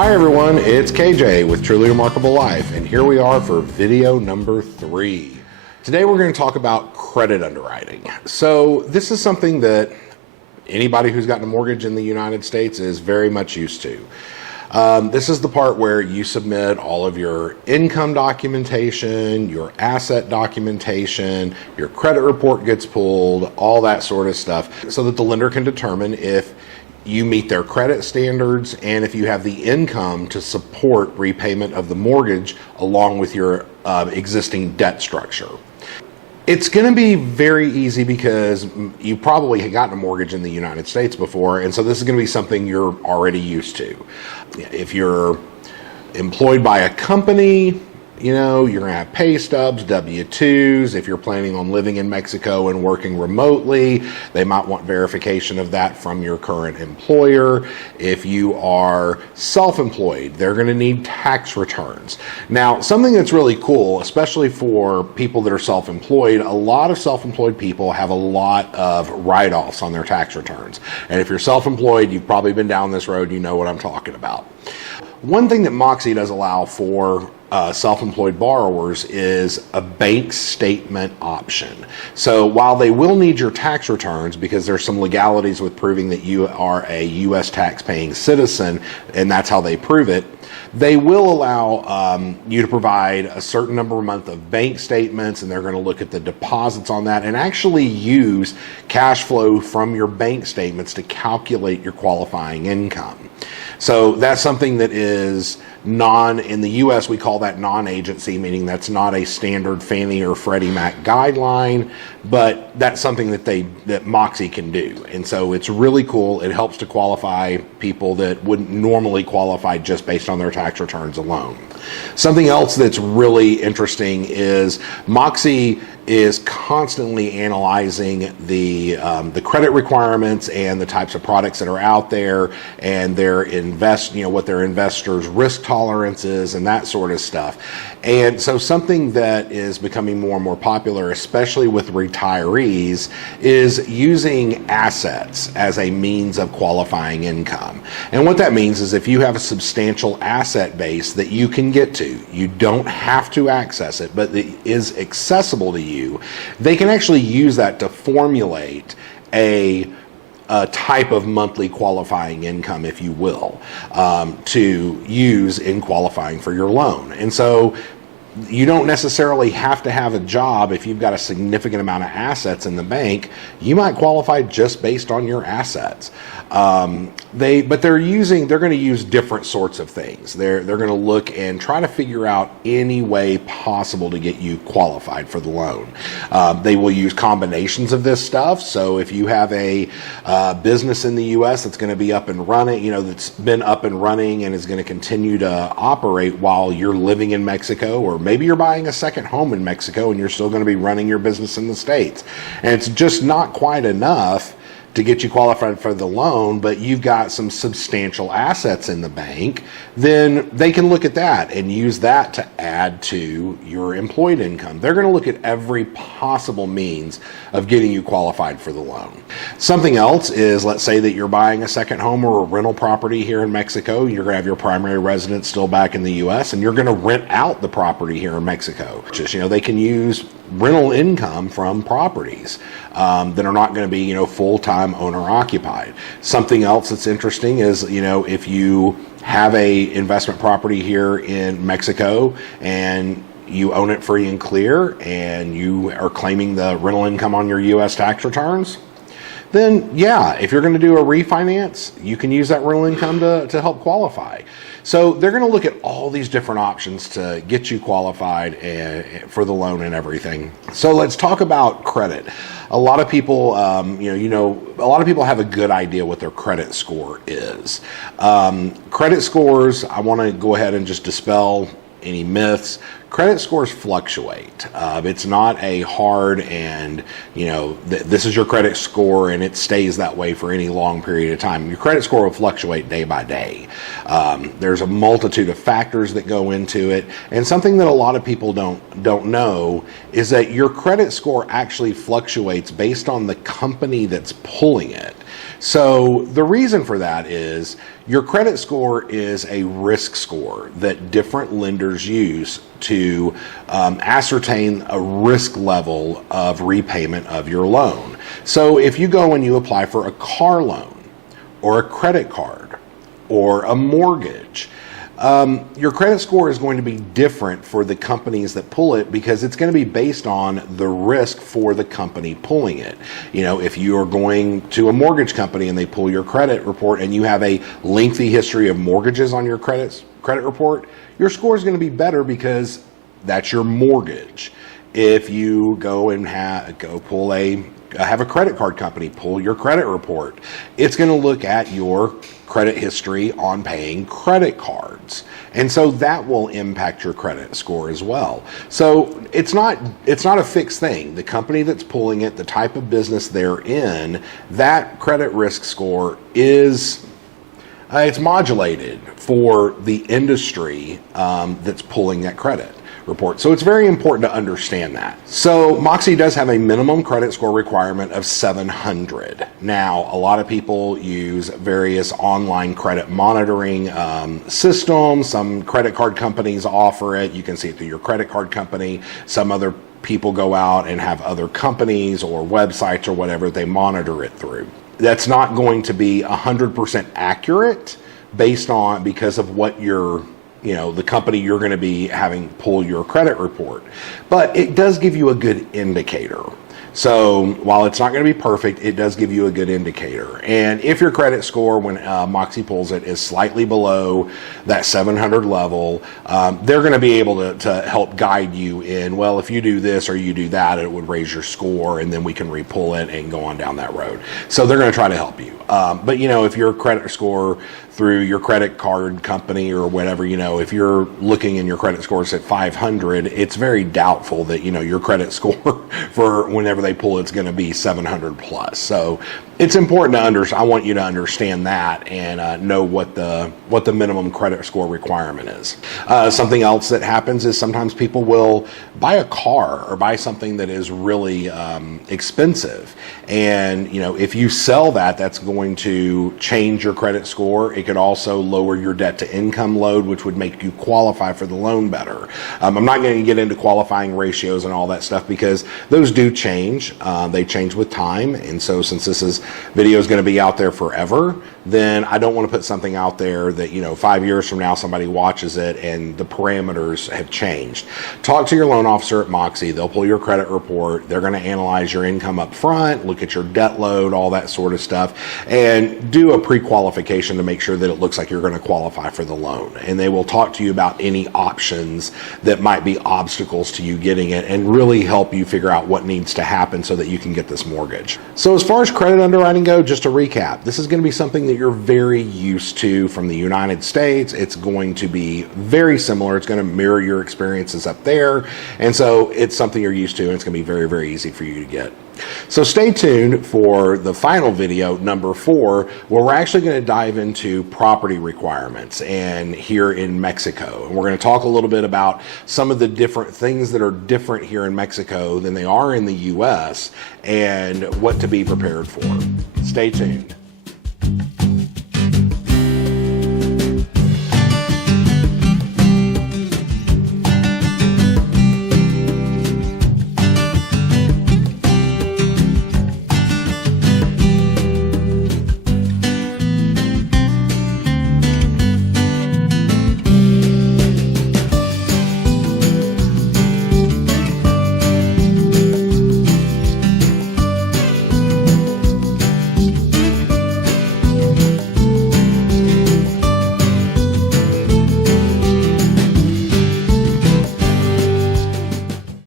Hi everyone, it's KJ with Truly Remarkable Life, and here we are for video number 3. Today we're going to talk about credit underwriting. So this is something that anybody who's gotten a mortgage in the United States is very much used to. This is the part where you submit all of your income documentation, your asset documentation, your credit report gets pulled, all that sort of stuff, so that the lender can determine if you meet their credit standards and if you have the income to support repayment of the mortgage along with your existing debt structure. It's going to be very easy because you probably have gotten a mortgage in the United States before, and so this is going to be something you're already used to. If you're employed by a company, you know, you're going to have pay stubs, W-2s. If you're planning on living in Mexico and working remotely, they might want verification of that from your current employer. If you are self-employed, they're going to need tax returns. Now, something that's really cool, especially for people that are self-employed, a lot of self-employed people have a lot of write-offs on their tax returns. And if you're self-employed, you've probably been down this road, you know what I'm talking about. One thing that Moxie does allow for self-employed borrowers is a bank statement option. So while they will need your tax returns, because there's some legalities with proving that you are a U.S. tax-paying citizen, and that's how they prove it, they will allow you to provide a certain number of months of bank statements, and they're going to look at the deposits on that and actually use cash flow from your bank statements to calculate your qualifying income. So that's something that is in the U.S. we call that non-agency, meaning that's not a standard Fannie or Freddie Mac guideline, but that's something that Moxie can do. And so it's really cool. It helps to qualify people that wouldn't normally qualify just based on their tax returns alone. Something else that's really interesting is Moxie is constantly analyzing the credit requirements and the types of products that are out there, and their what their investors' risk tolerance is and that sort of stuff. And so something that is becoming more and more popular, especially with retirees, is using assets as a means of qualifying income. And what that means is if you have a substantial asset base that you can get to, you don't have to access it, but it is accessible to you, they can actually use that to formulate a type of monthly qualifying income, if you will, to use in qualifying for your loan. And so you don't necessarily have to have a job. If you've got a significant amount of assets in the bank, you might qualify just based on your assets. They're going to use different sorts of things. They're going to look and try to figure out any way possible to get you qualified for the loan. They will use combinations of this stuff. So if you have a business in the U.S. that's going to be up and running, that's been up and running and is going to continue to operate while you're living in Mexico, or maybe you're buying a second home in Mexico and you're still going to be running your business in the States, and it's just not quite enough to get you qualified for the loan, but you've got some substantial assets in the bank, then they can look at that and use that to add to your employed income. They're going to look at every possible means of getting you qualified for the loan. Something else is, let's say that you're buying a second home or a rental property here in Mexico. You're going to have your primary residence still back in the U.S., and you're going to rent out the property here in Mexico. They can use rental income from properties that are not going to be, full-time owner-occupied. Something else that's interesting is, if you have a investment property here in Mexico and you own it free and clear and you are claiming the rental income on your U.S. tax returns, then yeah, if you're going to do a refinance, you can use that rental income to help qualify. So they're going to look at all these different options to get you qualified for the loan and everything. So let's talk about credit. A lot of people, a lot of people have a good idea what their credit score is. Credit scores, I want to go ahead and just dispel any myths. Credit scores fluctuate. It's not a hard and, this is your credit score and it stays that way for any long period of time. Your credit score will fluctuate day by day. There's a multitude of factors that go into it. And something that a lot of people don't know is that your credit score actually fluctuates based on the company that's pulling it. So the reason for that is Your credit score is a risk score that different lenders use to ascertain a risk level of repayment of your loan. So if you go and you apply for a car loan or a credit card or a mortgage, your credit score is going to be different for the companies that pull it because it's going to be based on the risk for the company pulling it. You know, if you are going to a mortgage company and they pull your credit report and you have a lengthy history of mortgages on your credit report, your score is going to be better because that's your mortgage. If you go and have a credit card company pull your credit report, it's going to look at your credit history on paying credit cards. And so that will impact your credit score as well. So it's not a fixed thing. The company that's pulling it, the type of business they're in, that credit risk score is it's modulated for the industry that's pulling that credit report. So it's very important to understand that. So Moxie does have a minimum credit score requirement of 700. Now, a lot of people use various online credit monitoring systems. Some credit card companies offer it. You can see it through your credit card company. Some other people go out and have other companies or websites or whatever they monitor it through. That's not going to be 100% accurate because of what the company you're going to be having pull your credit report. But it does give you a good indicator. So while it's not going to be perfect, it does give you a good indicator. And if your credit score, when Moxie pulls it, is slightly below that 700 level, they're going to be able to help guide you in, well, if you do this or you do that, it would raise your score, and then we can re-pull it and go on down that road. So they're going to try to help you. But, if your credit score through your credit card company or whatever, if you're looking and your credit score is at 500, it's very doubtful that, your credit score for whenever they pull it's going to be 700 plus. So it's important to I want you to understand that and know what the minimum credit score requirement is. Something else that happens is sometimes people will buy a car or buy something that is really expensive. And, if you sell that, that's going to change your credit score. It could also lower your debt to income load, which would make you qualify for the loan better. I'm not going to get into qualifying ratios and all that stuff because those do change. They change with time. And so since this video is going to be out there forever, then I don't want to put something out there that, 5 years from now somebody watches it and the parameters have changed. Talk to your loan officer at Moxie. They'll pull your credit report. They're going to analyze your income up front, look at your debt load, all that sort of stuff, and do a pre-qualification to make sure that it looks like you're going to qualify for the loan. And they will talk to you about any options that might be obstacles to you getting it and really help you figure out what needs to happen so that you can get this mortgage. So as far as credit underwriting go, just to recap, this is going to be something that you're very used to from the United States. It's going to be very similar. It's going to mirror your experiences up there. And so it's something you're used to, and it's going to be very, very easy for you to get. So stay tuned for the final video, number 4, where we're actually going to dive into property requirements and here in Mexico. And we're going to talk a little bit about some of the different things that are different here in Mexico than they are in the US and what to be prepared for. Stay tuned.